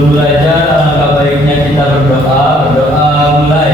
Sebelum belajar, alangkah baiknya kita berdoa. Berdoa mulai.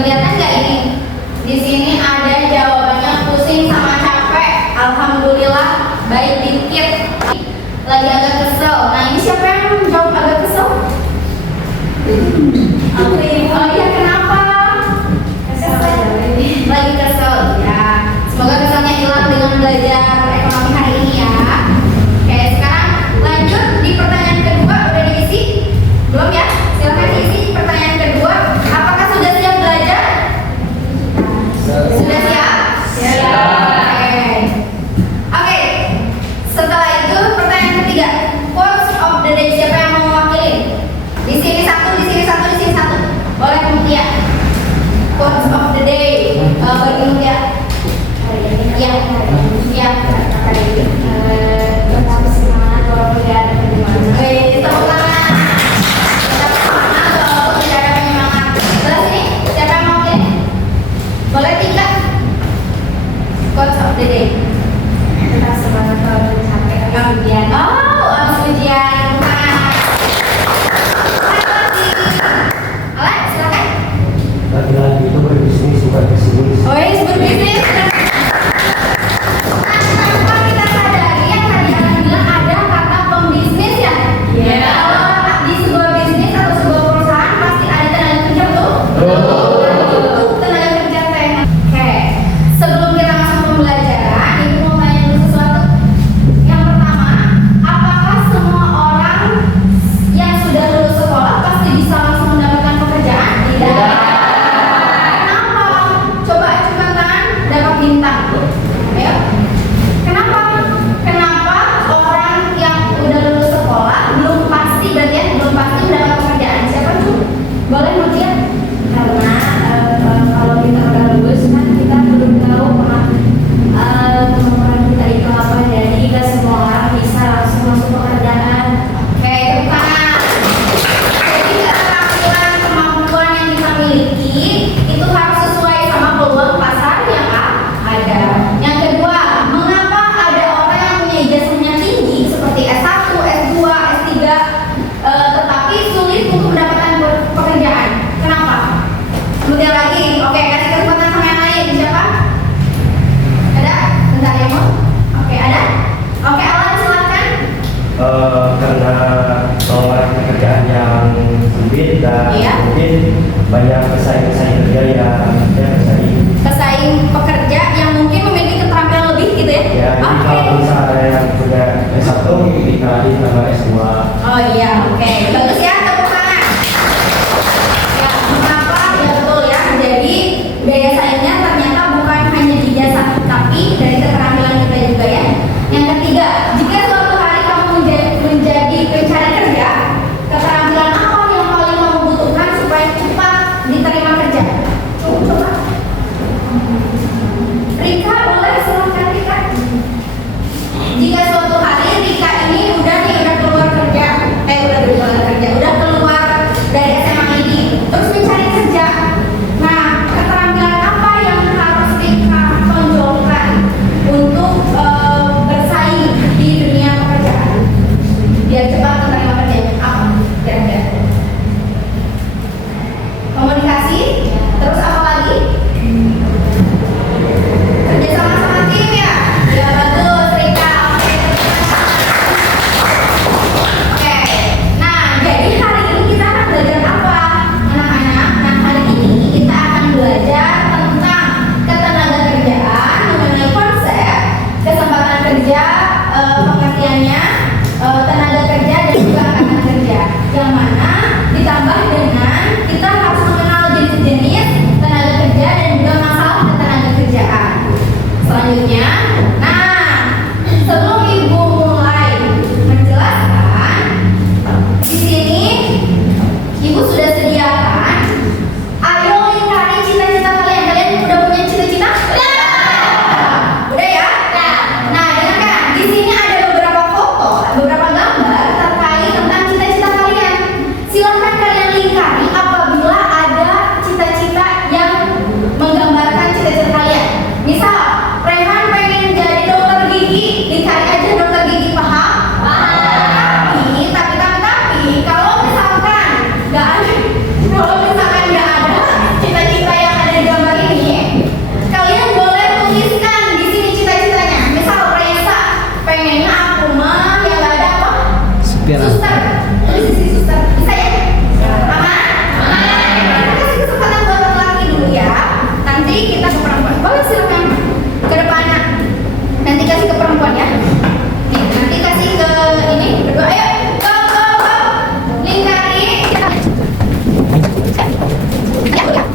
Kelihatan nggak ini? Di sini ada jawabannya pusing sama capek. Alhamdulillah baik dikit. Lagi agak kesel. Nah ini siapa yang jawab agak kesel? Oh iya, kenapa? Kesel. Lagi kesel ya. Semoga keselnya hilang dengan belajar ekonomi hari ini ya. Oke, sekarang lanjut di pertanyaan kedua. Udah diisi? Belum ya? Silakan diisi pertanyaan kedua. Apakah sudah siap belajar? Sudah siap? Siap. Oke. Setelah itu pertanyaan ketiga. Quotes of the day. Siapa yang mau mewakili? Di sini satu, di sini satu, di sini satu. Boleh Mutia. Quotes of the day. Bagi Mutia. Ya. Ya. Tetap semangat walaupun tidak ada perjuangan. Tepuk tangan. Boleh tingkat quotes of the day. Tetap semangat walaupun capek habis ujian. Oh, habis ujian. Oleh, silakan. Laki-laki itu berbisnis bukan pesimis. Oh, iya, berbisnis. Tanpa kita sadari yang tadi Alan bilang ada kata pembisnis ya. Kalau di sebuah bisnis atau sebuah perusahaan pasti ada tenaga kerja tuh. Sebelum kita masuk pembelajaran, Ibu mau tanya dulu sesuatu. Yang pertama, apakah semua orang yang sudah lulus sekolah pasti bisa langsung mendapatkan pekerjaan? Tidak. Kenapa? Coba acungkan tangan, dapat bintang. Ayo. Kenapa? Kenapa orang yang udah lulus sekolah belum pasti, berarti ya, belum pasti mendapat pekerjaan? Siapa tuh? Boleh Mutia? Karena kalau kita udah lulus kan kita belum tahu kemampuan kita itu apa, jadi nggak semua orang bisa langsung masuk pekerjaan. Oke, tepuk tangan. Jadi keterampilan kemampuan yang kita miliki itu harus sesuai sama peluang pasar yang ada. Yang kedua, mengapa ada orang yang punya ijazahnya tinggi seperti S1, S2, S3 tetapi sulit untuk mendapatkan pekerjaan? Kenapa? Kemudian lagi, oke, kasih kesempatan sama yang lain. Siapa? Ada? Bentar ya, Mo. Oke, ada? Oke, Alan silakan. Karena peluang pekerjaan yang sempit dan Iya. mungkin banyak pesaing-pesaing kerja yang bersaing. Pesaing pekerja yang mungkin memiliki keterampilan lebih gitu ya? Ya, jadi Oke. kalau misalnya ada yang punya S1, dikali tambah S2. Oh iya, oke. Bagus ya, tepuk tangan. Ya, kenapa? Ya betul ya. Jadi daya saingnya ternyata bukan hanya di ijazah, tapi dari keterampilan kita juga ya. Yang ketiga, jika suatu hari kamu menjadi pencari kerja, keterampilan apa yang paling kamu butuhkan supaya cepat diterima kerja? Coba. Rika, boleh silakan Rika. Jika tenaga kerja dan juga angkatan kerja, yang mana ditambah dengan kita harus mengenal jenis-jenis tenaga kerja dan juga masalah ketenaga kerjaan. Selanjutnya, sebelum ibu mulai menjelaskan, di sini ibu sudah sediakan. Ayo lingkari cita-cita kalian. Kalian udah punya cita-cita? Udah ya? Nah, dengarkan. Di sini ada beberapa foto, beberapa gambar terkait tentang cita-cita kalian. Silahkan kalian lingkari apabila ada cita-cita yang menggambarkan cita-cita kalian. Misal, Rehan pengen jadi dokter gigi, lingkari aja dokter gigi, paham? Tapi, kalau misalkan nggak ada cita-cita yang ada di gambar ini, kalian boleh tuliskan di sini cita-citanya. Misal Reza pengennya aku mah yang nggak ada apa? Suster. Tulis di sini suster. Bisa ya? Aman? Kita kasih kesempatan buat laki-laki dulu ya. Nanti kita ke perempuan. Boleh silakan ke depannya. Nanti kasih ke perempuan ya. Nih, nanti kasih ke ini berdua. Ayo, go. Lingkari. Oke, kita lihat.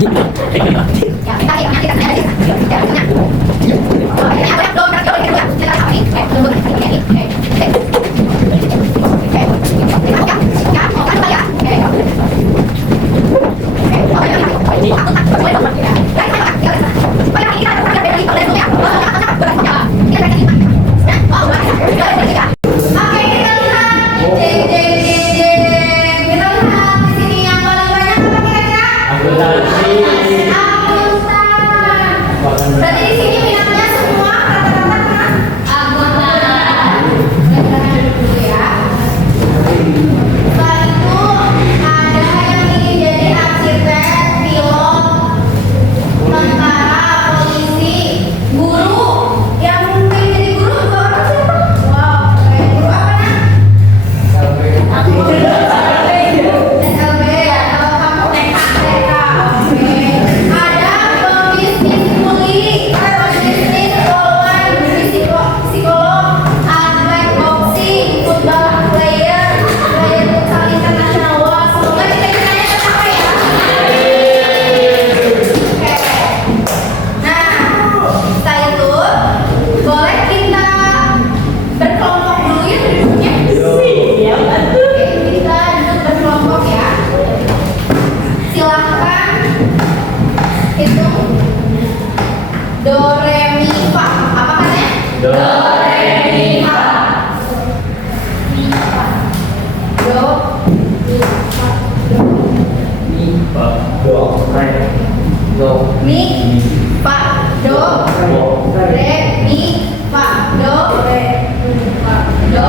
Jeng. Kita lihat di sini yang paling banyak apa kira-kira? Akuntansi. Akuntan. Berarti di sini minatnya semua rata-rata akuntan. Kita dulu ya. Setelah itu ada yang ingin jadi arsitek, pilot, tentara, polisi, guru. Yang mungkin jadi guru juga orang siapa? Wow, kayak guru apa nak? SLB ya, kalau kamu TK. Oke. Ada pebisnis kuli, pebisnis poluan, psikolog, atlet boxing, football player futsal internasional. Wah, semoga cita-citanya tercapai ya. Oke. Nah, setelah itu boleh kita berkelompok dulu ya duduknya. Oke, kita duduk berkelompok ya. Silahkan hitung do re mi fa. Apa katanya? Do, re mi fa. Do mi fa do Mi, Fa, Do. mi fa do re mi fa do re mi fa do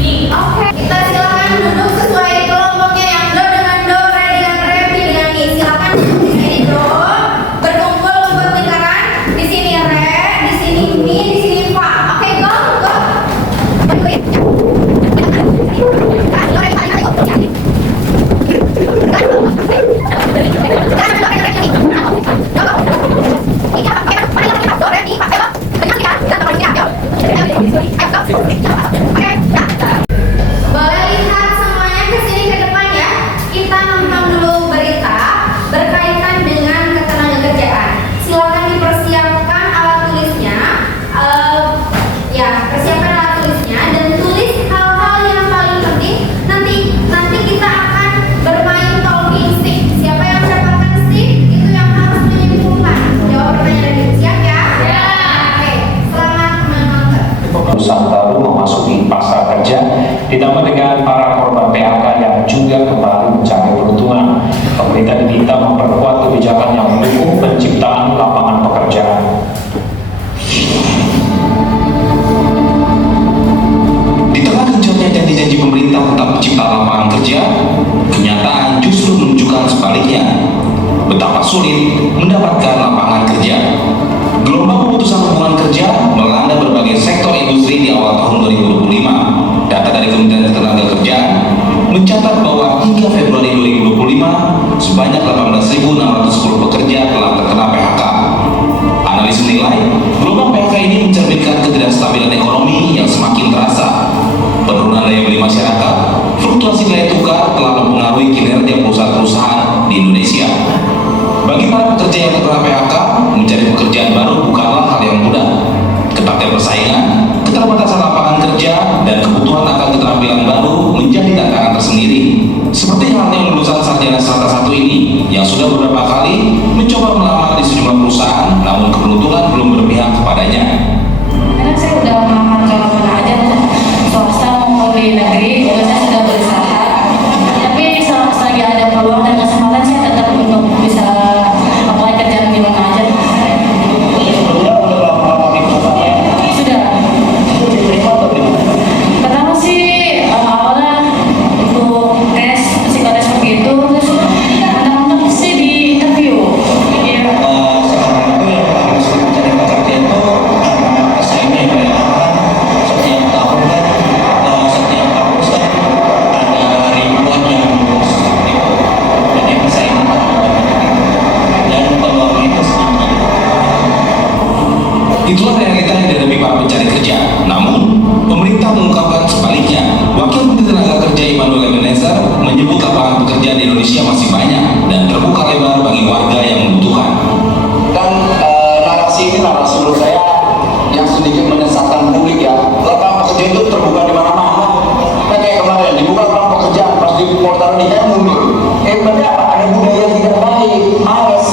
mi. Oke, kita silakan duduk sesuai kelompoknya, yang do dengan do, re dengan re, mi dengan mi. Silakan duduk di sini do, berkumpul membuat lingkaran. Di sini re, di sini mi, di sini fa. Oke, go. Boleh lihat semuanya ke sini ke depan ya. Kita nonton dulu berita berkaitan dengan ketenagakerjaan. Silakan dipersiapkan alat tulisnya. Persiapkan alat tulisnya dan tulis hal-hal yang paling penting. Nanti kita akan bermain talking stick. Siapa yang mendapatkan stick itu yang harus menyimpulkan. Jawab pertanyaan dari siap ya? Oke, selamat menonton. Perusahaan baru memasuki pasar kerja, ditambah dengan para korban PHK yang juga kembali mencari peruntungan. Pemerintah diminta memperkuat kebijakan yang mendukung penciptaan lapangan pekerjaan. Di tengah gencarnya janji-janji pemerintah tentang penciptaan lapangan kerja, kenyataan justru menunjukkan sebaliknya. Betapa sulit mendapatkan lapangan kerja. Gelombang pemutusan hubungan kerja melanda berbagai sektor industri di awal tahun 2025. Data dari Kementerian Ketenagakerjaan mencatat bahwa hingga Februari 2025 sebanyak 18.610 pekerja telah terkena PHK. Analis menilai, gelombang PHK ini mencerminkan ketidakstabilan ekonomi yang semakin terasa. Penurunan daya beli masyarakat, fluktuasi nilai tukar telah mempengaruhi kinerja perusahaan-perusahaan di Indonesia. Bagi para pekerja yang terkena PHK, mencari pekerjaan baru bukanlah hal yang mudah. Ketatnya persaingan, keterbatasan lapangan kerja, dan kebutuhan akan keterampilan baru menjadi tantangan tersendiri. Seperti halnya lulusan sarjana strata 1 ini yang sudah beberapa kali mencoba melamar di sejumlah perusahaan, namun keberuntungan belum berpihak kepadanya. Karena saya udah melamar ke mana aja, swasta maupun di negeri, juga saya sudah berusaha. Tapi selagi ada peluang dan kesempatan, saya tetap untuk bisa apply kerjaan di mana aja. Sudah. Pertama sih awalnya untuk tes psikotes seperti itu, terus mantap sih di interview. Iya. Sekarang itu yang harus mencari pekerja itu pesaingnya banyak. Setiap tahun kan ada ribuan yang lulus itu. Jadi pesaingnya dan peluang itu sangat. Itulah realita yang dihadapi para pencari kerja. Namun, pemerintah mengungkapkan sebaliknya. Wakil Menteri Tenaga Kerja Immanuel Ebenezer menyebut lapangan pekerjaan di Indonesia masih banyak dan terbuka lebar bagi warga yang membutuhkan. Dan narasi ini narasi menurut saya yang sedikit menyesatkan publik ya. Lapangan pekerjaan itu terbuka di mana-mana. Nah kayak kemarin dibuka lapangan pekerjaan pas di portal nikah mundur. Berarti apa? Ada budaya yang tidak baik, males.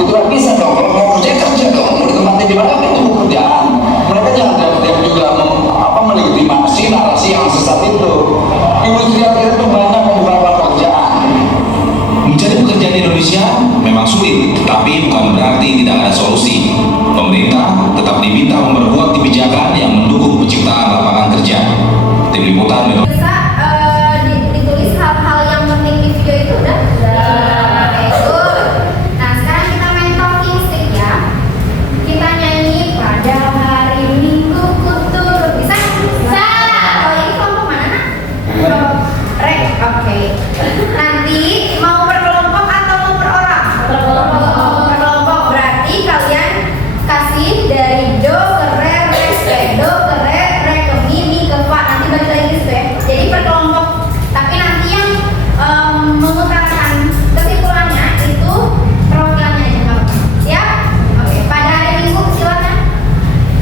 Itu kan bisa dong. Kalau mau kerja dong. Mau ditempatin di mana itu pekerjaan. Mereka jangan teriak-teriak juga melegitimasi narasi yang sesat itu. Industri akhirnya itu banyak membuka lapangan pekerjaan. Mencari pekerjaan di Indonesia memang sulit, tetapi bukan berarti tidak ada solusi. Pemerintah tetap diminta memperkuat kebijakan yang mendukung penciptaan lapangan kerja. Tim Liputan Metro. Bisa ditulis hal-hal yang penting di video itu udah? Oke, good. Nah, sekarang kita main talking stick ya. Kita nyanyi pada hari Minggu kutur. Bisa? Bisa. Oh, ini kelompok mana? Re. Oke. Nanti mau per kelompok atau mau per orang? Per kelompok. Berarti kalian kasih dari do ke re, do ke re ke mi, ke fa. Nanti balik lagi gitu ya. Jadi per kelompok. Tapi nanti yang mengutarakan kesimpulannya itu perwakilannya aja nggak apa-apa. Siap? Oke. Pada hari Minggu silakan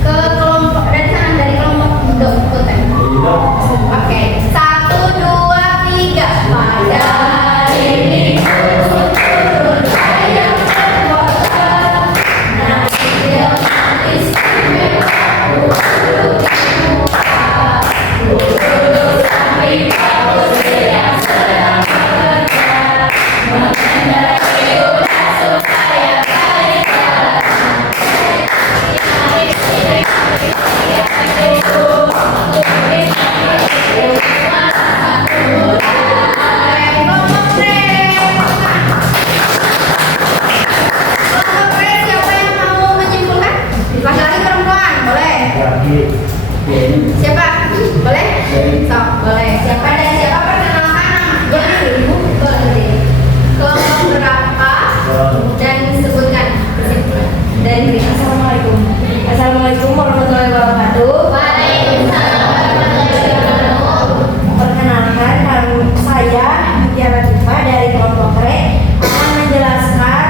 ke kelompok dari sana, dari kelompok do ikutan. Oke. 1, 2, 3. Pada hari Minggu turun ayam berkota. Nasi dengan istimewa duduk di muka. Duduk samping kamu yang sedang bekerja. Mengendarai kuda supaya baik jalan. Siapa yang mau menyimpulkan? Laki-laki perempuan, boleh? Siapa? Boleh? Sok, boleh. Siapa dan siapa perkenalkan namanya? Ibu, boleh. Kelompok berapa? Dan sebutkan kesimpulan dari berita. Assalamualaikum. Assalamualaikum warahmatullahi wabarakatuh. Waalaikumsalam warahmatullahi wabarakatuh. Perkenalkan, saya Mutiara Diva dari kelompok Re akan menjelaskan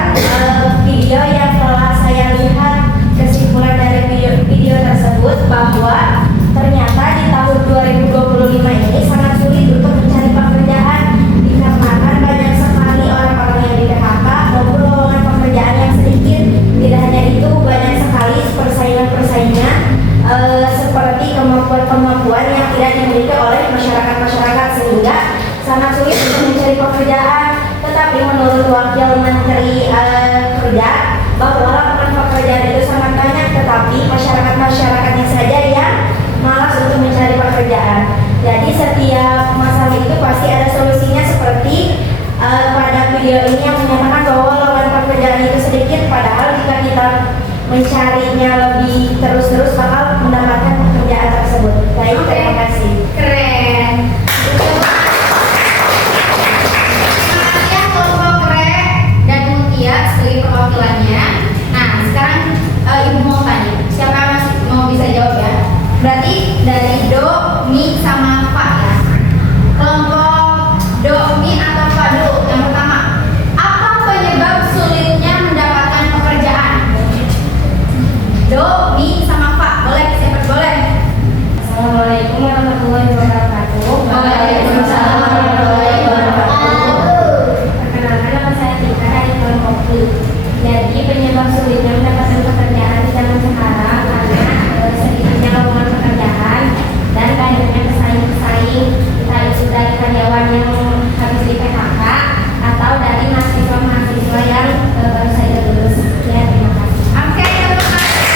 video yang telah saya lihat. Kesimpulan dari video tersebut bahwa ternyata di tahun 2025 ini sangat sulit untuk mencari pekerjaan dikarenakan banyak sekali orang-orang yang di PHK maupun lowongan pekerjaan yang sedikit. Tidak hanya itu, banyak sekali persaingan-persaingan seperti kemampuan-kemampuan yang tidak dimiliki oleh masyarakat-masyarakat sehingga sangat sulit untuk mencari pekerjaan. Tetapi menurut Wakil Menteri Kerja bahwa lapangan pekerjaan itu sangat banyak, tetapi masyarakat-masyarakatnya saja yang malas untuk mencari pekerjaan. Jadi setiap masalah itu pasti ada solusinya seperti pada video ini yang menyatakan bahwa lowongan pekerjaan itu sedikit, padahal jika kita mencarinya lebih terus-terus bakal mendapatkan pekerjaan tersebut. Baik, terima kasih. Keren. Terima kasih ya kelompok Re. sulit. Jadi penyebab sulitnya mendapatkan pekerjaan di zaman sekarang karena sedikitnya lowongan pekerjaan dan banyaknya pesaing-pesaing, entah itu dari karyawan yang habis di PHK atau dari mahasiswa-mahasiswa yang baru saja lulus. Ya, terima kasih. Oke, terima kasih.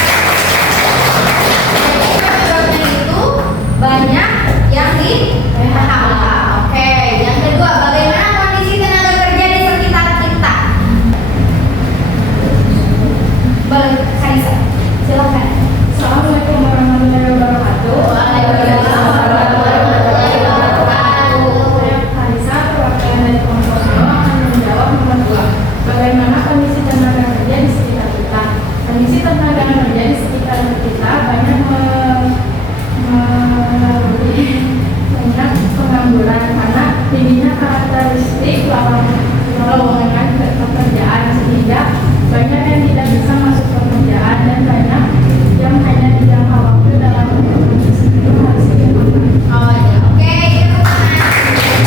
Jadi penyebabnya itu banyak yang di PHK. Oke, yang kedua, bagaimana kondisi tenaga kerja di sekitar kita? Boleh, Kaisa, silakan. Assalamualaikum warahmatullahi wabarakatuh. Waalaikumsalam warahmatullahi wabarakatuh. Anissa, perwakilan dari kelompok 2 akan menjawab nomor 2. Bagaimana kondisi tenaga kerja di sekitar kita? Kondisi tenaga kerja di sekitar kita banyak banyak pengangguran karena tingginya karakteristik lowongan pekerjaan sehingga banyak yang tidak bisa masuk pekerjaan dan banyak yang hanya di jangka waktu dalam kondisi itu harus dilakukan. Oh ya, oke, terima kasih.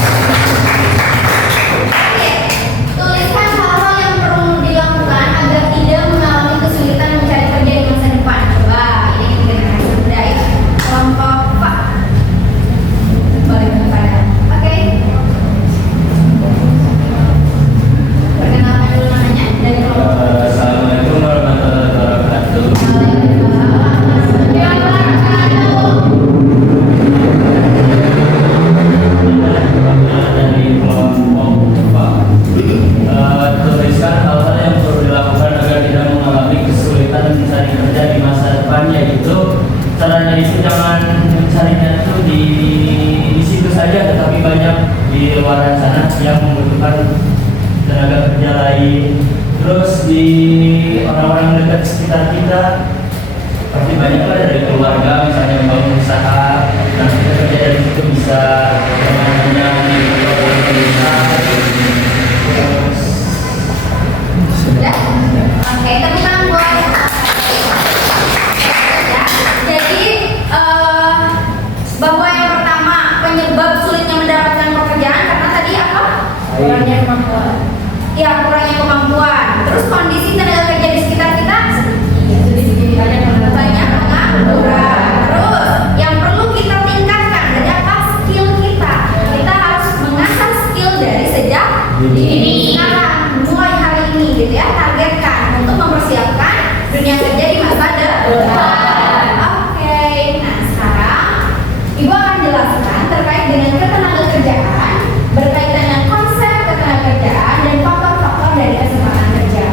Tuliskan hal-hal yang perlu dilakukan agar tidak mengalami kesulitan mencari kerja di masa depan. Coba, ini generasi muda ya. Kelompok Pak. Boleh kepada. Oke. Perkenalkan dulu namanya dari kelompok. Assalamualaikum warahmatullahi wabarakatuh. Dari kelompok Pak, tuliskan hal-hal yang perlu dilakukan agar tidak mengalami kesulitan mencari kerja di masa depan, yaitu caranya itu jangan mencarinya itu di situ saja, tetapi banyak di luar sana yang membutuhkan tenaga kerja lain. Terus di orang-orang dekat sekitar kita, pasti banyak lah dari keluarga, misalnya membangun usaha, nah kita kerja dari situ bisa namanya bisa. Terus Sudah? Oke, tepuk tangan buat. Ya, jadi bahwa yang pertama penyebab sulitnya mendapatkan pekerjaan karena tadi apa? Kurangnya kemampuan. Ya, kurangnya kemampuan. Terus kondisi tenaga kerja di sekitar kita banyak pengangguran. Terus yang perlu kita tingkatkan dari apa? Skill kita. Kita harus mengasah skill dari sejak dini sekarang, mulai hari ini gitu ya. Targetkan untuk mempersiapkan dunia kerja di masa depan. Oke, nah sekarang Ibu akan jelaskan terkait dengan ketenagakerjaan, berkaitan dengan konsep ketenagakerjaan dan faktor-faktor dari kesempatan kerja.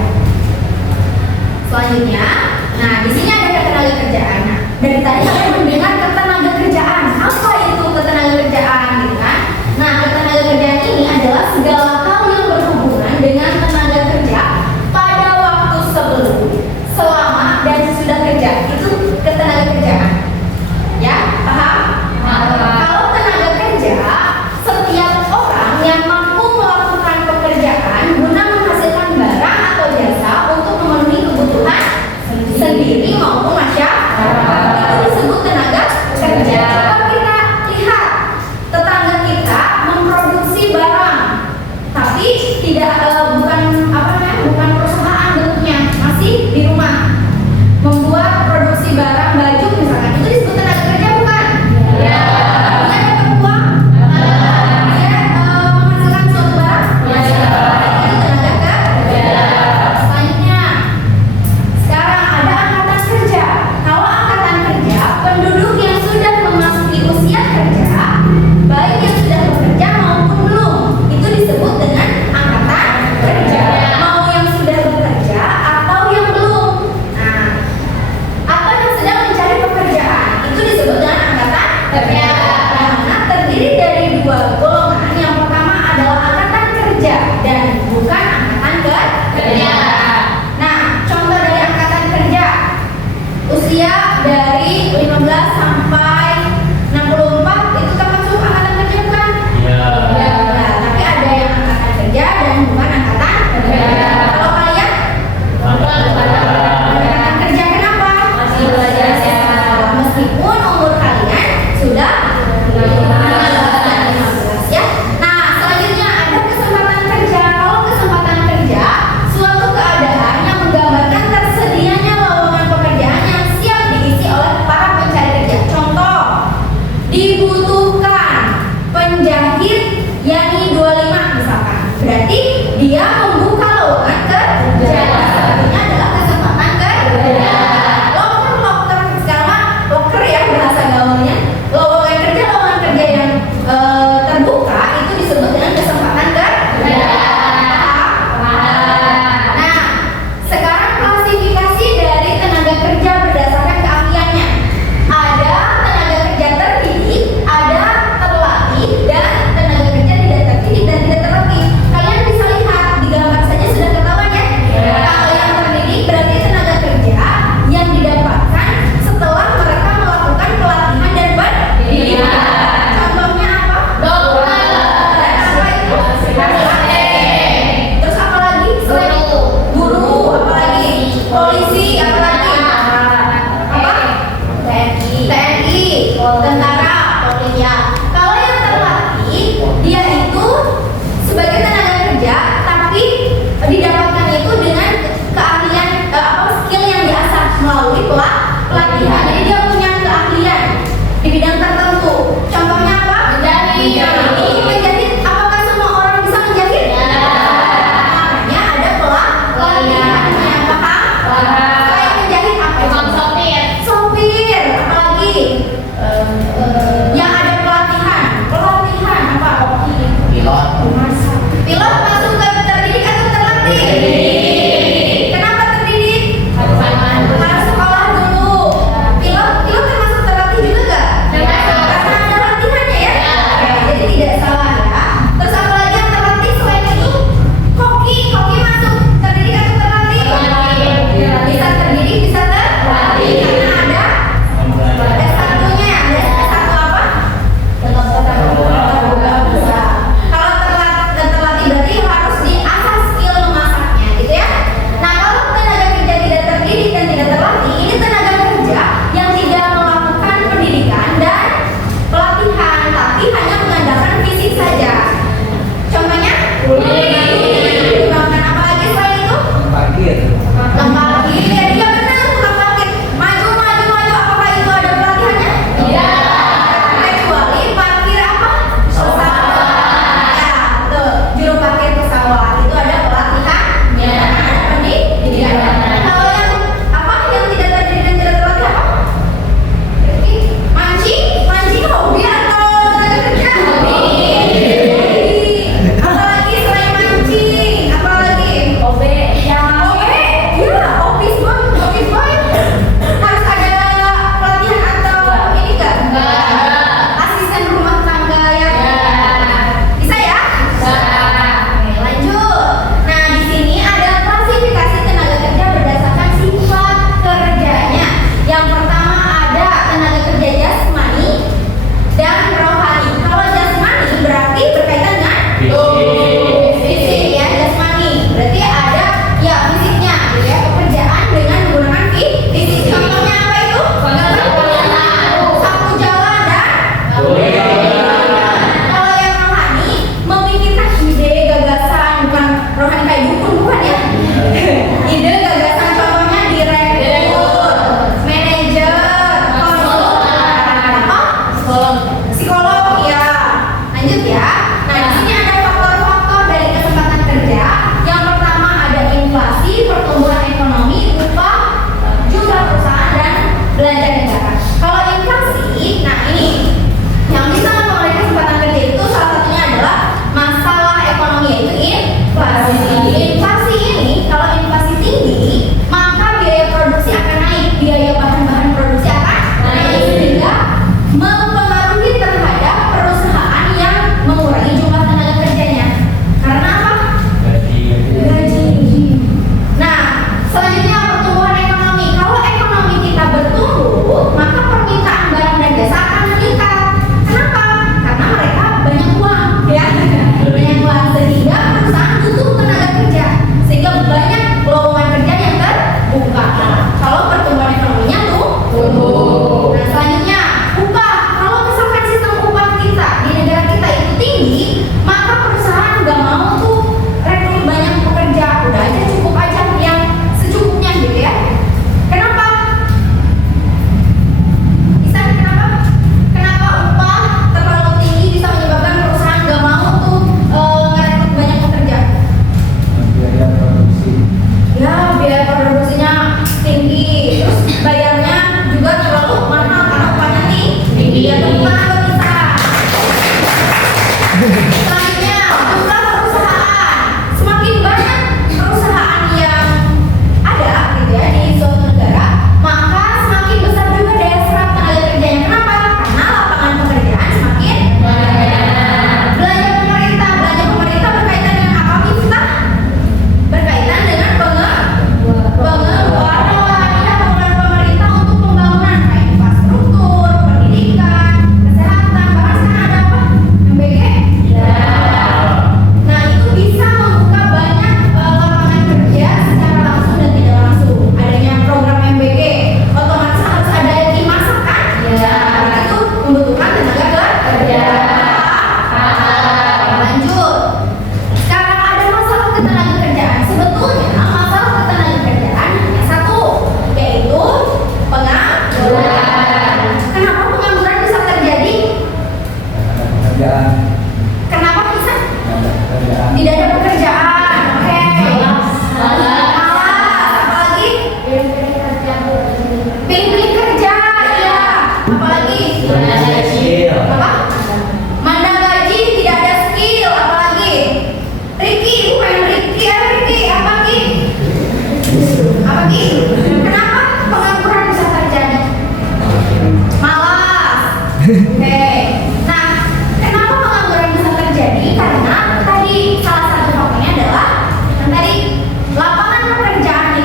Selanjutnya, nah di sini ada ketenagakerjaan. Nah, dari tadi kalian mendengar ketenagakerjaan. Apa itu ketenagakerjaan, gitu kan? Nah, ketenagakerjaan ini adalah segala hal yang berhubungan dengan tenaga kerja pada waktu sebelum, selama dan sesudah kerja. Itu ketenagakerjaan. Ya, paham? Kalau tenaga kerja, setiap orang yang mampu melakukan pekerjaan guna menghasilkan barang atau jasa untuk memenuhi kebutuhan dia membuka lowongan kerja. Artinya adalah kesempatan kerja. Loker sekarang loker ya bahasa gaulnya. Lowongan kerja yang terbuka itu disebut dengan kesempatan kerja. Nah, sekarang klasifikasi dari tenaga kerja berdasarkan keahliannya. Ada tenaga kerja terdidik, ada terlatih, dan tenaga kerja tidak terdidik dan tidak terlatih. Kalian bisa lihat di gambar saja sudah ketahuan ya. Kalau yang terdidik berarti tenaga kerja yang didapatkan setelah mereka melakukan pelatihan dan pendidikan. Contohnya apa? Dokter. Dan apa itu? Terus apa lagi? Selain itu, guru, apa lagi? Polisi, apa lagi? Apa? TNI, tentara, polisian. Kalau yang terlatih, dia itu sebagai tenaga kerja, tapi didapatkan itu dengan keahlian skill yang diasah melalui pelatihan. Jadi dia punya keahlian di bidang tertentu. Contohnya apa? Menjahit. Apakah semua orang bisa menjahit? Makanya ada pelatihannya. Paham? Selain menjahit apa? Sopir, apalagi? Yang ada pelatihan apa? Pilot masuk ke terdidik atau terlatih? Kenapa terdidik? Harus sekolah dulu. Pilot termasuk terlatih juga nggak? Karena ada latihannya ya. Jadi tidak salah ya. Terus apa lagi yang terlatih selain itu? Koki masuk terdidik atau terlatih? Bisa terdidik, bisa terlatih karena ada S1-nya. Ada S1 apa? Kalau terlatih berarti harus diasah skill memasaknya.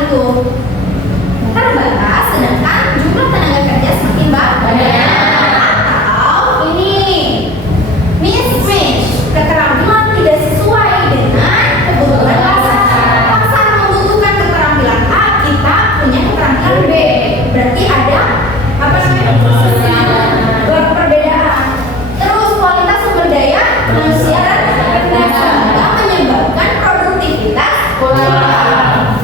itu terbatas, sedangkan jumlah tenaga kerja semakin banyak. Atau ini mismatch, keterampilan tidak sesuai dengan kebutuhan pasar. Pasar membutuhkan keterampilan A, kita punya keterampilan B. Berarti ada apa namanya? Perbedaan. Terus kualitas sumber daya manusia dan menyebabkan produktivitas kurang.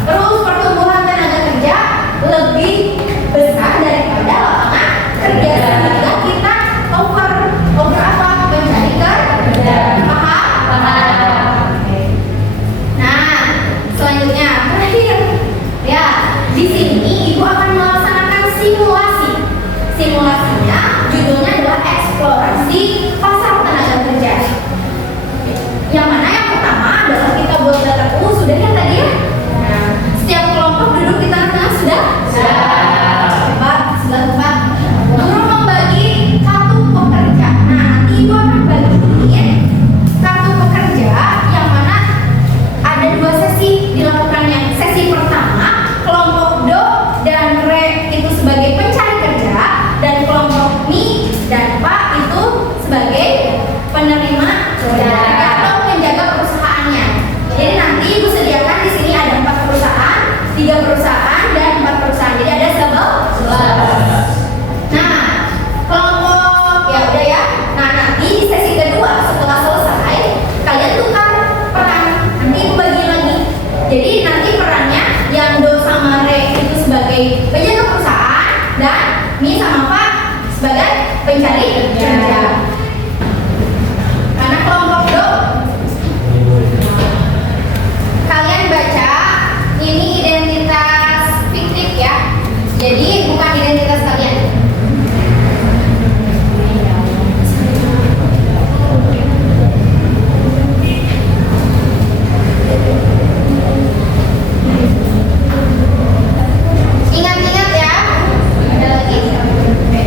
Terus pertumbuhan tenaga kerja lebih besar daripada lapangan kerja, sehingga kita over apa mencari kerja. Paham? Nah, selanjutnya terakhir ya, di sini ibu akan melaksanakan simulasi. Simulasinya judulnya adalah eksplorasi pasar tenaga kerja. Yang mana yang pertama adalah kita buat data sudah ya tadi ya. Nah, setiap kelompok duduk di tengah-tengah sudah. Sebat. Guru membagi kartu pekerja. Nah, nanti ibu akan bagiin kartu pekerja yang mana ada 2 sesi dilakukannya. Sesi pertama kelompok Do dan Re itu sebagai pencari kerja, dan kelompok Mi dan Pa itu sebagai penerima kerja atau penjaga perusahaannya. Jadi nanti ibu sediakan di sini ada 4 perusahaan, 3 perusahaan dan 4 perusahaan. Jadi ada 11. Nah, kelompok ya udah ya. Nah, nanti di sesi kedua setelah selesai kalian tukar peran. Nanti ibu bagi lagi. Jadi nanti perannya yang Do sama Re itu sebagai penjaga perusahaan dan Mi sama Pa sebagai pencari kerja. Karena kelompok Do, kalian baca ini identitas fiktif ya. Jadi bukan identitas kalian. Ingat-ingat ya. Ada lagi? Oke.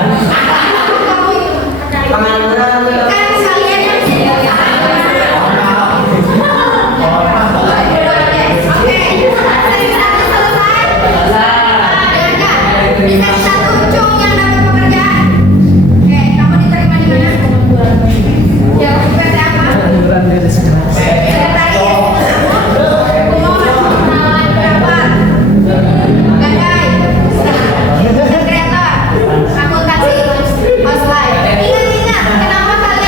Kamu itu. Kan sekalian yang sini. Oke, dari satu selesai. Bisa kita tunjuk yang dapat pekerjaan. Oke, kamu diterima di mana? Ya, PT apa? Sekretariat. Kumohon kenalan berapa? Gadai. Sekretar. Akuntansi. Housewife. Ingat, kenapa kalian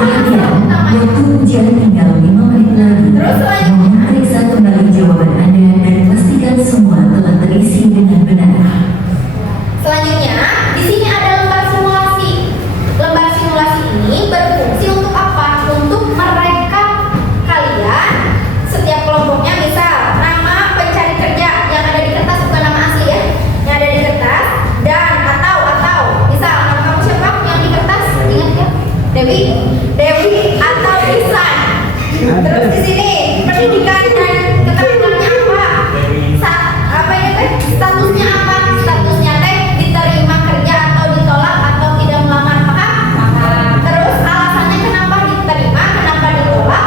Waktu ujian tinggal 5 menit lagi. Mohon periksa kembali jawaban Anda dan pastikan semua telah terisi dengan benar. Selanjutnya, di sini ada lembar simulasi. Lembar simulasi ini berfungsi untuk apa? Untuk merekap kalian setiap kelompoknya, misal nama pencari kerja yang ada di kertas, bukan nama asli ya, yang ada di kertas, dan atau misal nama kamu siapa yang di kertas, ingat ya? Dewi atau Isan. Terus di sini pendidikan dan keterangannya apa ini teh? Statusnya apa? Statusnya teh diterima kerja atau ditolak atau tidak melamar, paham? Terus alasannya kenapa diterima, kenapa ditolak,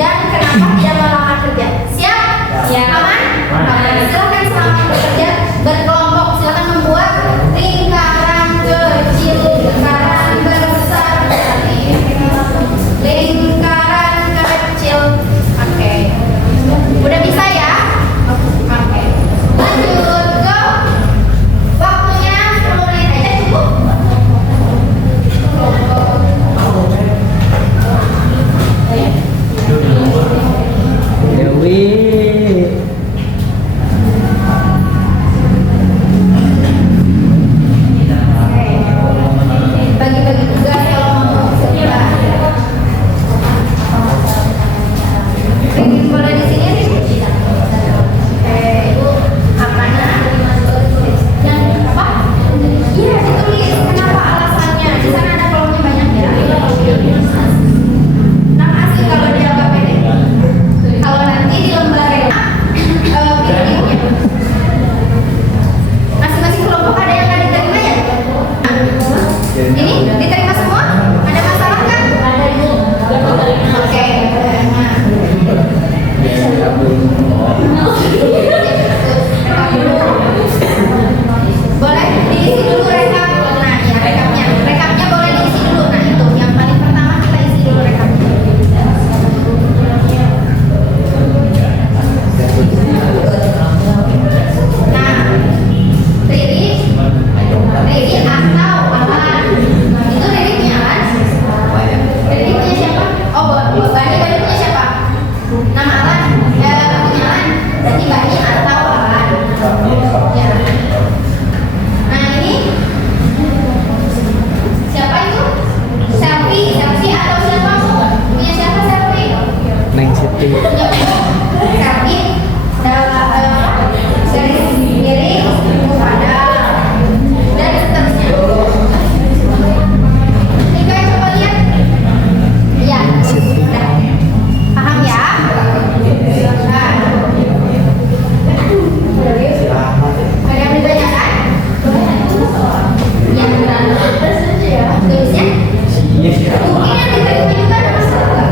dan kenapa tidak melamar kerja. Siap? Aman? Silakan selamat bekerja berkelompok. Silakan membuat lingkaran kecil, lingkaran besar, lingkaran kecil. Oke. Udah bisa ya? Oke. Lanjut ke waktunya 10 menit aja cukup. Dewi. Bagi-bagi tugas kalau mau sekolah. Boleh di sini nih. Ibu apanya? Yang apa? Iya ditulis. Kenapa alasannya? Di sana ada kolomnya banyak ya. Nama asli kalau dianggap ini. Kalau nanti di lembar masing-masing kelompok ada yang nggak diterima ya? Ini diterima semua? Ada masalah kan? Ada ibu. Oke. Boleh diisi dulu rekap. Nah, ya rekapnya boleh diisi dulu. Nah itu yang paling pertama kita isi dulu rekapnya. Nah, Riri atau Alan? Itu Riri punya Alan? Riri punya siapa? Oh, Bani punya siapa? Nama Alan? Punya Alan. Berarti Bani atau Alan? Ya. Nah ini siapa itu? Selfie atau siapa? Punya siapa Selfie? Neng Siti. Punya Selfie. Dari diri kepada dan seterusnya. Tinggal coba lihat. Iya. Udah. Paham ya? Nah. Ada yang ditanyakan? Yang tulisnya? Mungkin yang diterima juga ada masalah.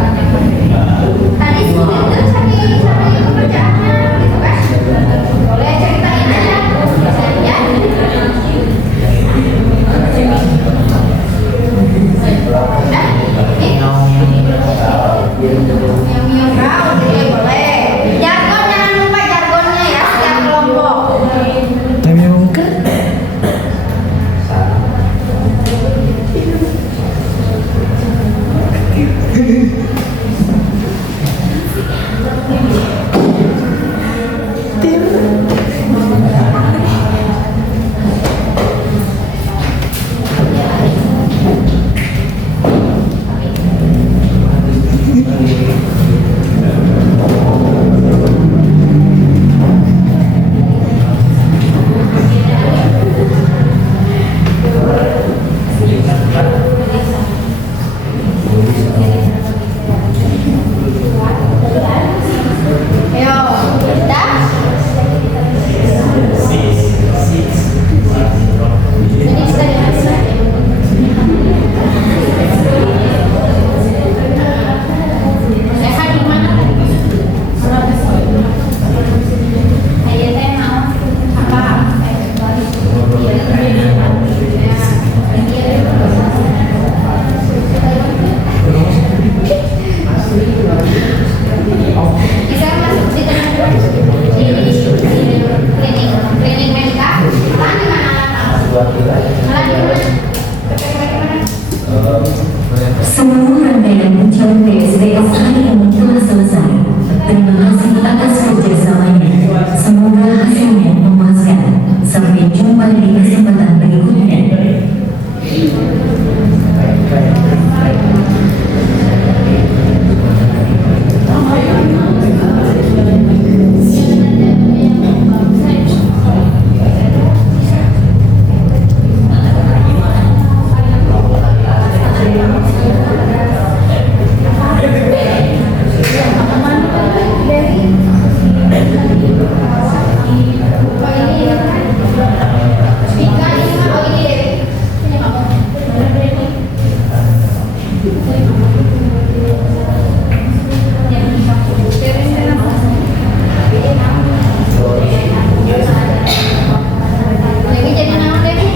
Tadi sudah cari pekerjaannya gitu kan? Boleh ceritain aja. Ya. Udah? Yang boleh. Jargon jangan lupa jargonnya ya setiap kelompok. Seluruh rangkaian dan ujian PSDS hari ini telah selesai. Terima kasih atas kerjasamanya. Semoga hasilnya memuaskan. Sampai jumpa di kesempatan berikutnya. Dewi jadi naon Dewi?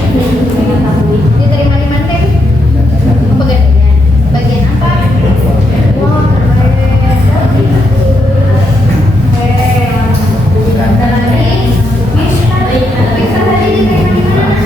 Diterima di mana Dewi? Pegawainya. Bagian apa? Wah, keren. Bisa tadi diterima di mana?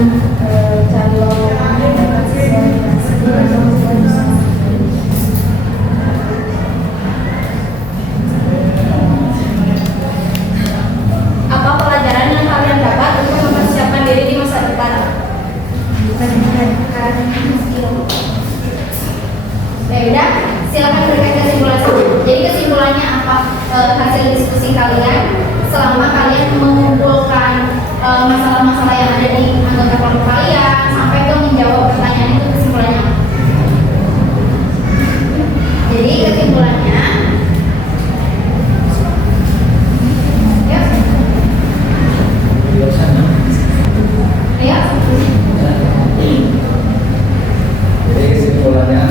calon mahasiswa Apa pelajaran yang kalian dapat untuk mempersiapkan diri di masa depan? Ya udah, silakan berikan kesimpulan. Jadi kesimpulannya apa? Hasil diskusi kalian selama kalian mengumpulkan masalah-masalah yang ada di anggota kelompok kalian sampai ke menjawab pertanyaan itu, kesimpulannya apa? Jadi kesimpulannya, ya, ya. Jadi kesimpulannya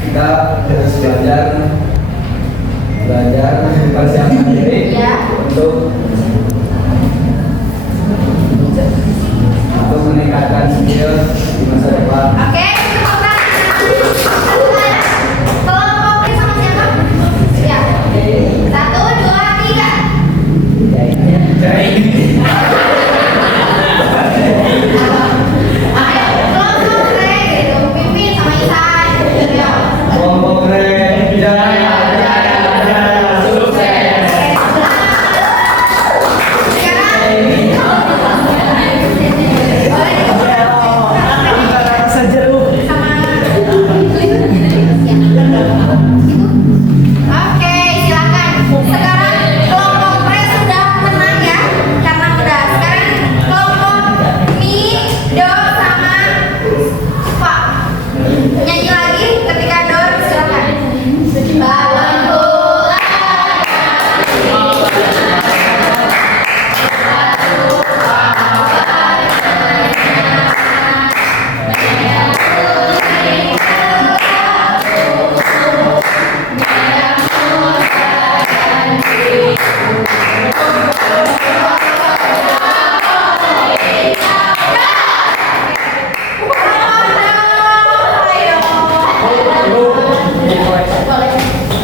kita harus belajar mempersiapkan diri Ya. untuk meningkatkan skill di masa depan. Oke, tepuk tangan. Kelompok ini sama siapa? Ya. 1, 2, 3. Ayo, kelompok Rey gitu. Pimpin sama Isan. Ya. Kelompok Rey, jaya, sukses. Oke, silakan. Sekarang kelompok Pre sudah tenang ya, karena udah. Sekarang kelompok Mi, Do, sama Pak. Nyanyi lagi ketika Do, silakan. Bangku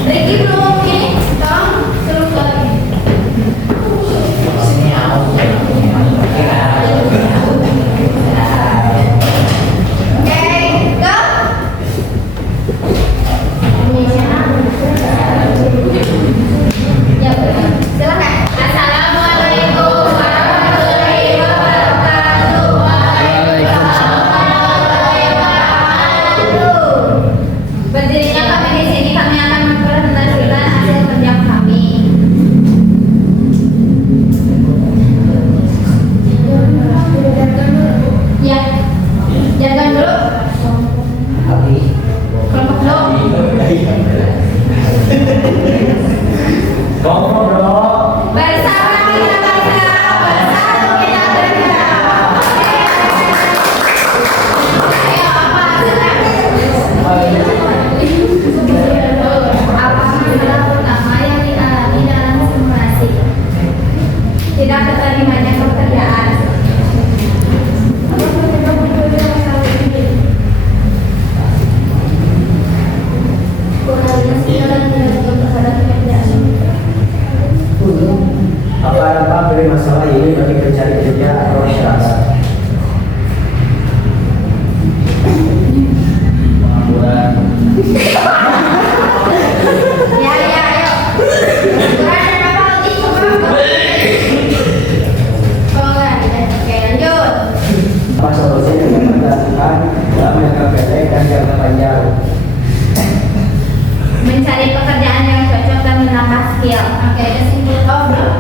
Ricky belum ini, tolong suruh lagi. Oke, go. Ya, silakan. Assalamualaikum warahmatullahi wabarakatuh. Waalaikumsalam warahmatullahi wabarakatuh. Berdirinya kami di sini, kami akan mempresentasikan hasil kerja kami. Ya, jangan dulu. Kelompok Do. Kelompok Do. Bersama kita bergerak, bersatu kita bergerak. Ayo, apa hasilnya? Apa masalah utama yang dialami dalam simulasi? Tidak keterimanya pekerjaan. Kurangnya skill dan kemampuan terhadap pekerjaan. Apa dampak dari masalah ini bagi pencari kerja atau masyarakat? Pengangguran. Ya, ayo. Kurang dan apa lagi? Coba. Oh, enggak. Oke, lanjut. Apa solusi yang dilakukan dalam jangka pendek dan jangka panjang? Mencari pekerjaan yang cocok dan menambah skill. Oke, kesimpulan. Oh, belum.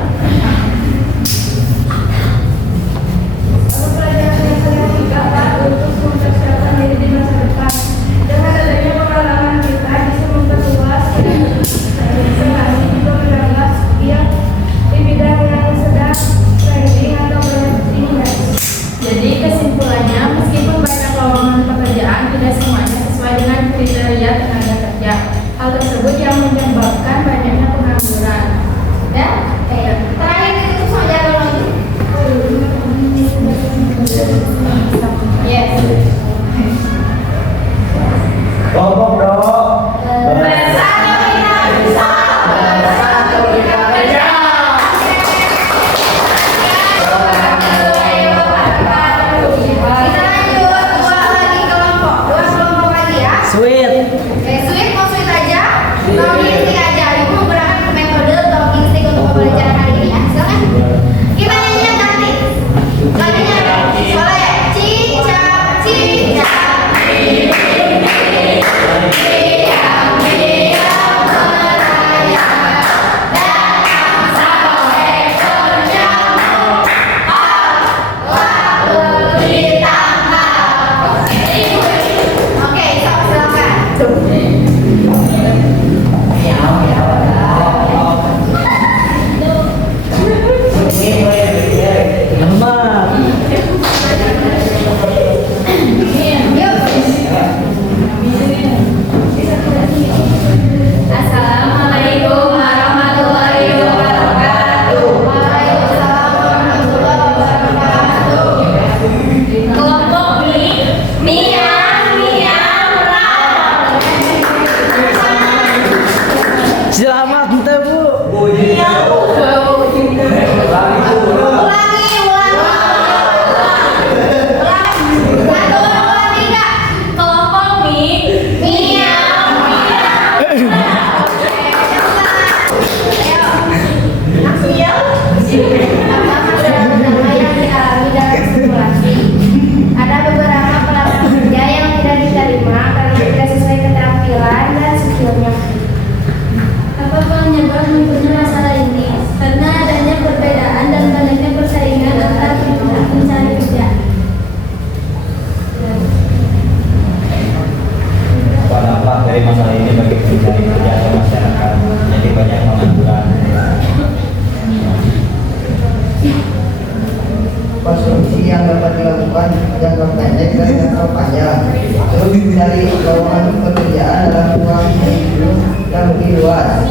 solusi yang dapat dilakukan jangka pendek dan jangka panjang. Terus mencari lowongan pekerjaan dalam ruang lingkup yang lebih luas.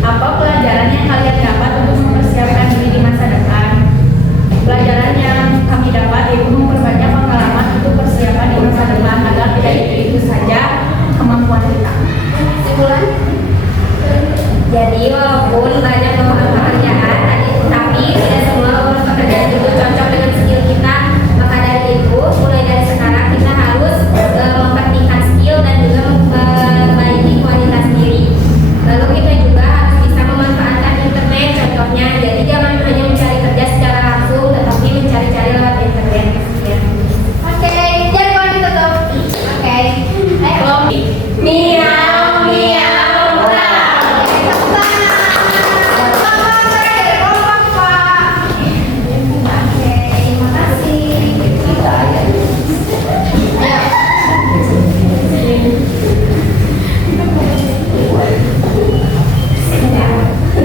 Apa pelajaran yang kalian dapat untuk mempersiapkan diri di masa depan? Pelajaran yang kami dapat yaitu memperbanyak pengalaman untuk persiapan di masa depan agar tidak itu saja kemampuan kita. Kesimpulan? Jadi walaupun banyak lowongan pekerjaan, tapi tidak semua lowongan pekerjaan itu cocok dengan skill kita. Maka dari itu, mulai dari sekarang kita harus mempertingkatkan skill dan juga memperbaiki kualitas diri. Lalu kita juga harus bisa memanfaatkan internet contohnya. Jadi jangan hanya mencari kerja secara langsung, tetapi mencari-cari lewat internet. Ya. Oke, jangan kalau ditutup. Oke, ayo. Miau, miau, miau. Tepuk tangan. Selamat dari kelompok Pak. Oke, terima kasih.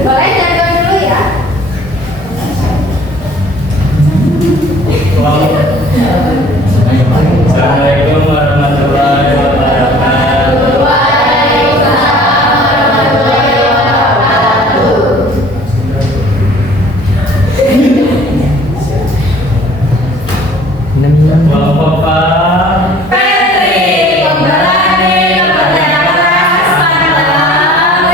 Boleh jalan dulu ya. Assalamualaikum warahmatullahi wabarakatuh. Kelompok Pak. Petri, pemberani, pekerja keras, pantang,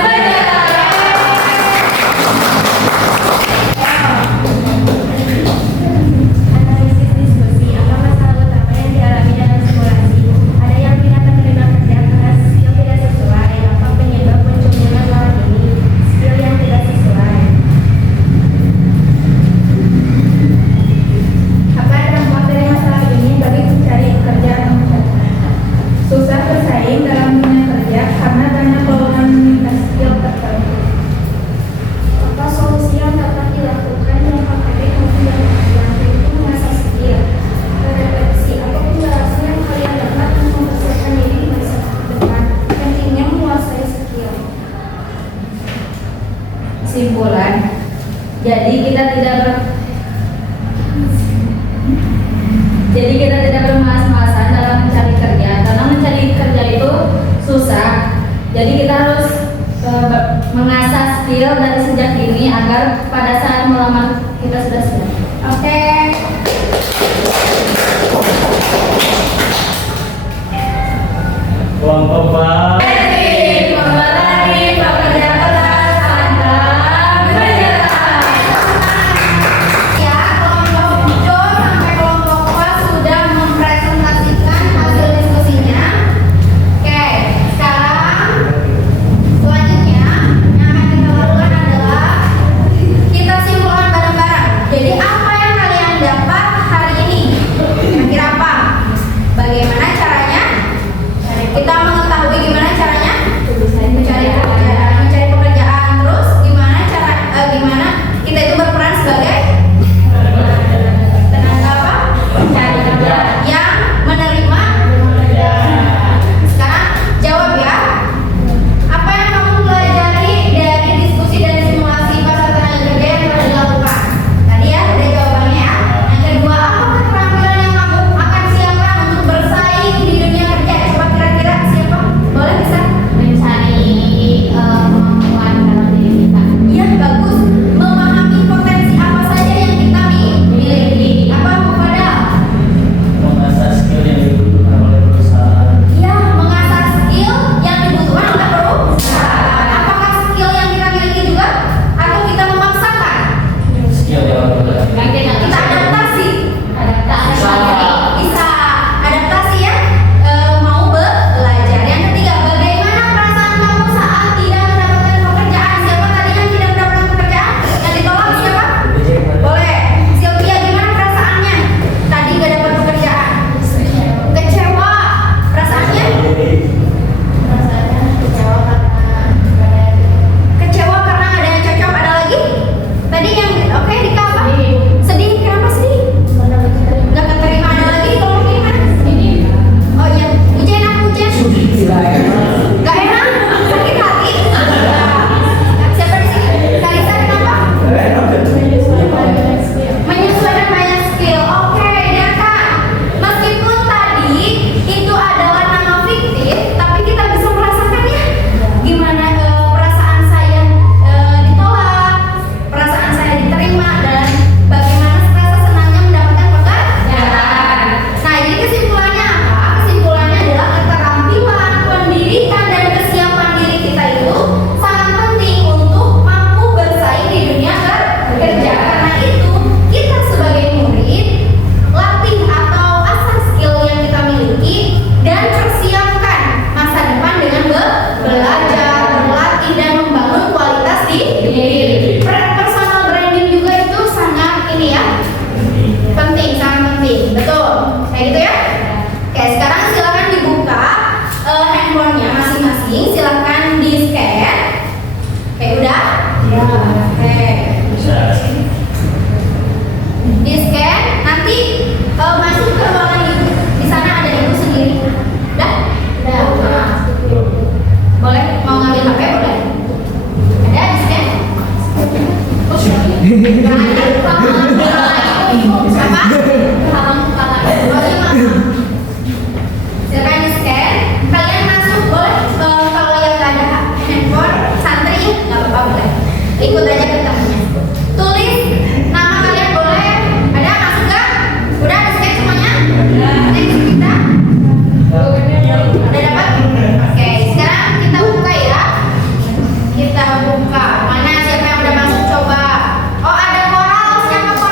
Analisis diskusi apa masalah utama yang dialami dalam simulasi. Ada yang tidak terima kerja karena skill tidak sesuai. Apa penyebab munculnya masalah ini? Skill yang tidak sesuai. Apa dampak dari masalah ini bagi pencari kerja atau masyarakat? Susah bersaing dalam dunia kerja karena banyak lowongan meminta skill tertentu. Apa solusi yang dapat dilakukan jangka pendek maupun jangka panjang, yaitu mengasah skill? Refleksi, apa penjelasan yang kalian dapat untuk mempersiapkan diri di masa depan? Pentingnya menguasai skill. Kesimpulan, jadi kita tidak bermalas-malasan dalam mencari kerja karena mencari kerja itu susah. Jadi kita harus mengasah skill dari sejak dini agar pada saat melamar kita sudah siap. Oke. Kelompok Pak. Petri, pemberani, pekerja keras, pantang, menyerah. Ya, kelompok Jo sampai kelompok P sudah mempresentasikan hasil diskusinya. Oke, sekarang selanjutnya yang akan kita lakukan adalah kita simpulkan bareng-bareng. Jadi apa yang kalian dapat hari ini? Kira-kira apa? Bagaimana caranya? Kita mengetahui gimana cara Silakan di scan. Kalian masuk boleh kalau yang nggak ada handphone santri nggak apa-apa boleh. Ikut aja ketemunya. Tulis nama kalian boleh. Ada masuk nggak? Udah di scan semuanya? Next kita. Udah dapat? Oke, sekarang kita buka ya. Kita buka. Mana siapa yang udah masuk coba? Oh ada koral, siapa koral?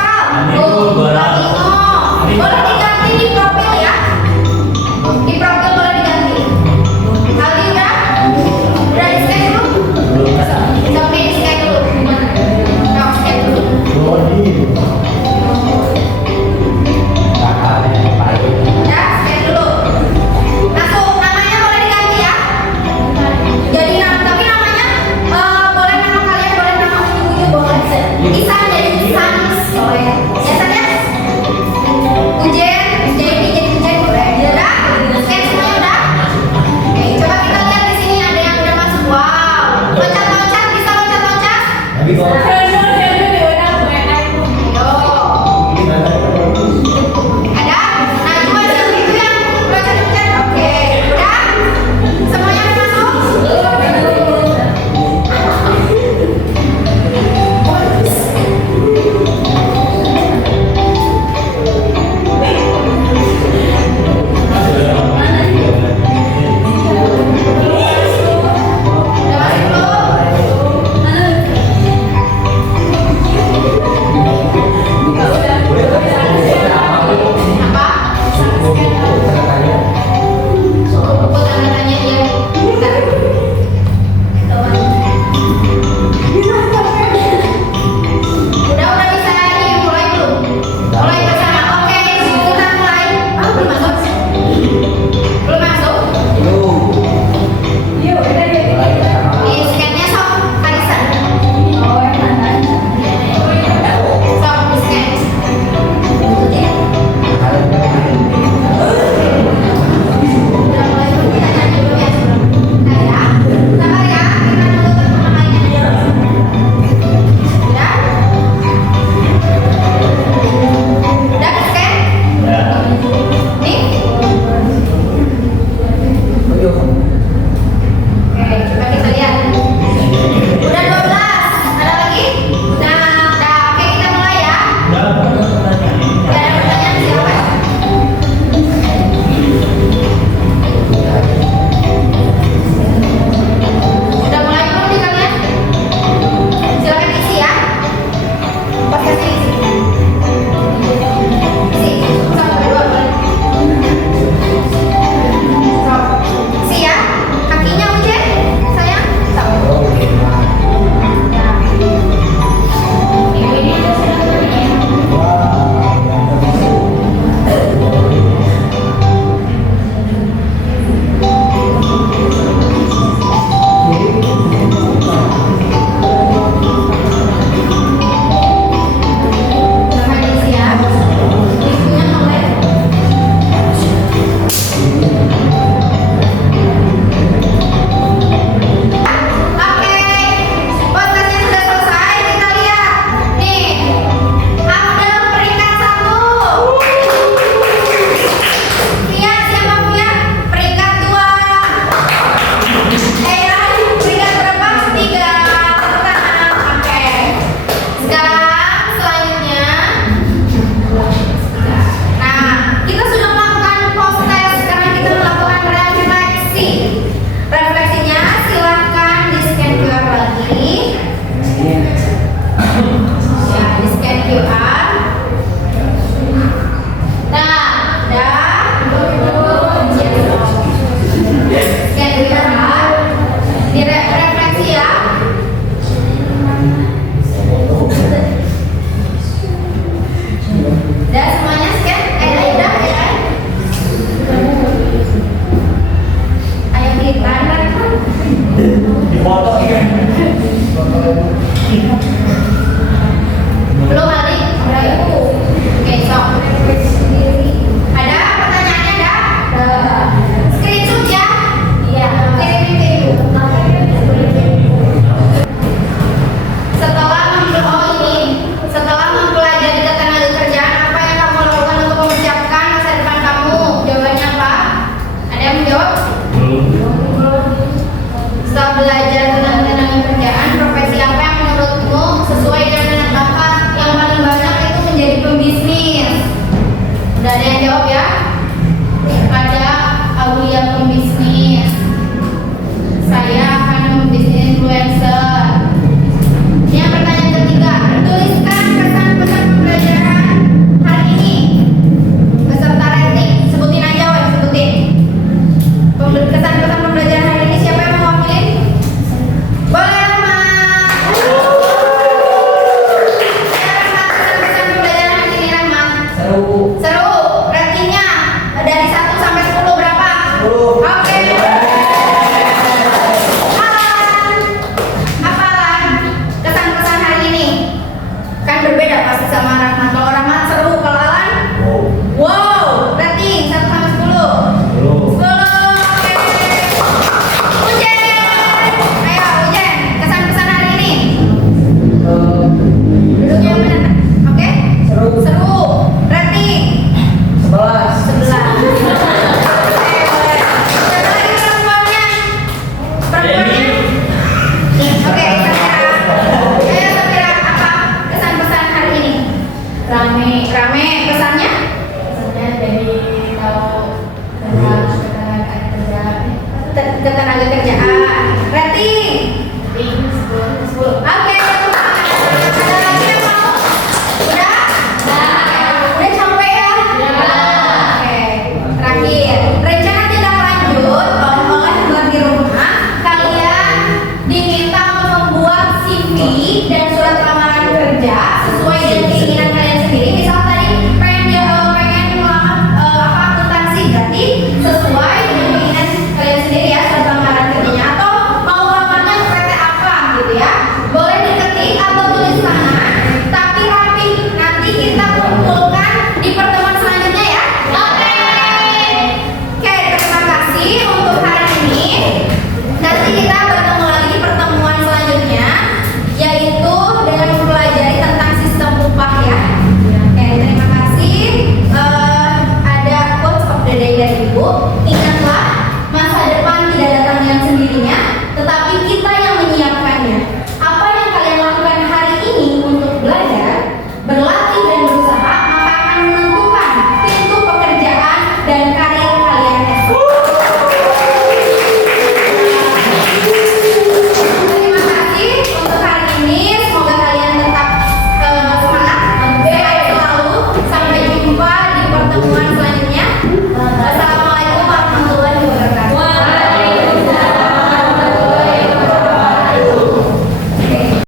berbeda pasti sama Rahmat. Kalau Rahmat seru, kalau Alan? Wow, rating 1 sampai 10. 10. Oke. Ujen. Ayo Ujen, kesan-kesan hari ini. Duduknya benar. Oke? Seru. Rating 11. 11. Oke, boleh. Siapa lagi perempuannya? Perempuannya? Oke, Safira. Ayo Safira, apa kesan-pesan hari ini? Rame. Pesannya? Pesannya jadi kalau ketenaga kerjaan Ketenaga kerjaan. Rating. ini 10. Oke, tepuk tangan. Ada lagi yang mau? Udah? Udah capek ya? Oke. Terakhir, rencana tindak lanjut oleh buat di rumah, kalian diminta untuk membuat CV dan surat lamaran kerja